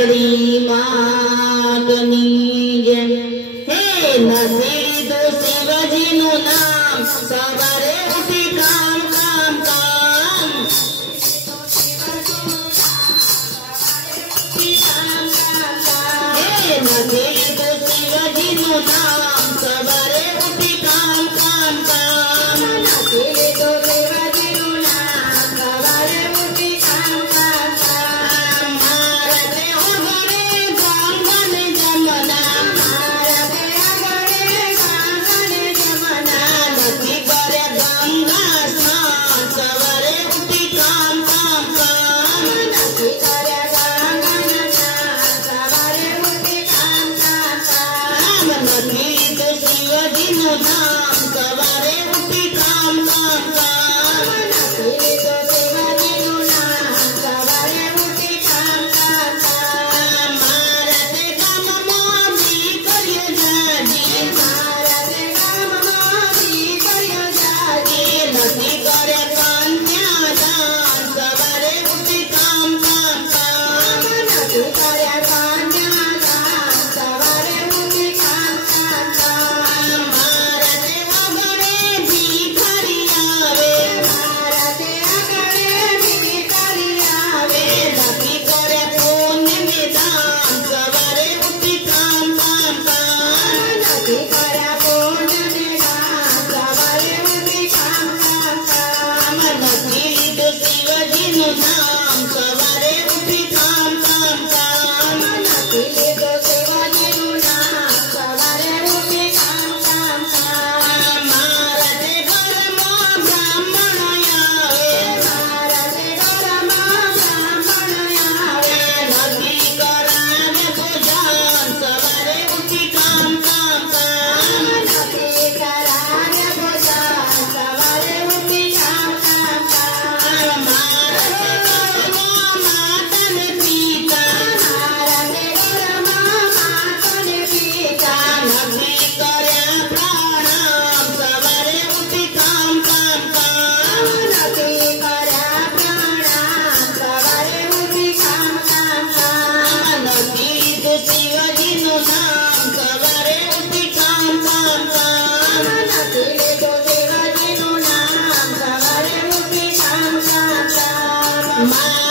Melody मातनी जय। हे नसीब तो शिवजी नु नाम सवारे उठी काम काम काम। हे नसीब तो शिवजी नु नाम सवारे उठी काम काम काम। नसीब तो शिवजी नु नाम सवारे उठी काम काम काम। मारते ओगरे गंगन जमुना, मारते ओगरे गंगन जमुना। नदी करे गंगा स्नान सवारे उठी काम काम काम। नदी करे गंगन स्नान सवारे उठी काम काम काम। नदी तो शिवजी नु नाम सवारे उठी काम काम काम। नदी तो शिवजी नु नाम सवारे उठी काम काम काम। मारते गम मोदी करियो जाजी, मारते गम मोदी करियो जाजी। नदी करे कन्या दान सवारे उठी काम काम काम। नदी करे कन्या दान सवारे उठी काम काम काम। मारते अगरे भिखारिया रे, मारते अगरे भिखारिया रे। नदी करे पुण्य में दान सवारे उठी काम काम काम। नदी करे पुण्य में दान सवारे उठी काम काम काम। नदी तो शिवजी नु नाम सवारे उठी काम काम काम। नदी तो शिवजी नु नाम सवारे उठी काम काम काम। मारते घर मां ब्राह्मण आवे, मारते घर मां ब्राह्मण आवे। नदी करावे भोजन सवारे उठी काम काम काम। नदी करावे भोजन सवारे उठी काम काम काम। मारते घर मां मातन पीता, मारते घर मां मातन पीता। नदी करे प्रणाम सवारे उठी काम काम काम। नदी करे प्रणाम सवारे उठी काम काम काम। नदी तो शिवजी नु नाम सवारे उठी काम काम काम। नदी तो शिवजी नु नाम सवारे उठी काम काम काम।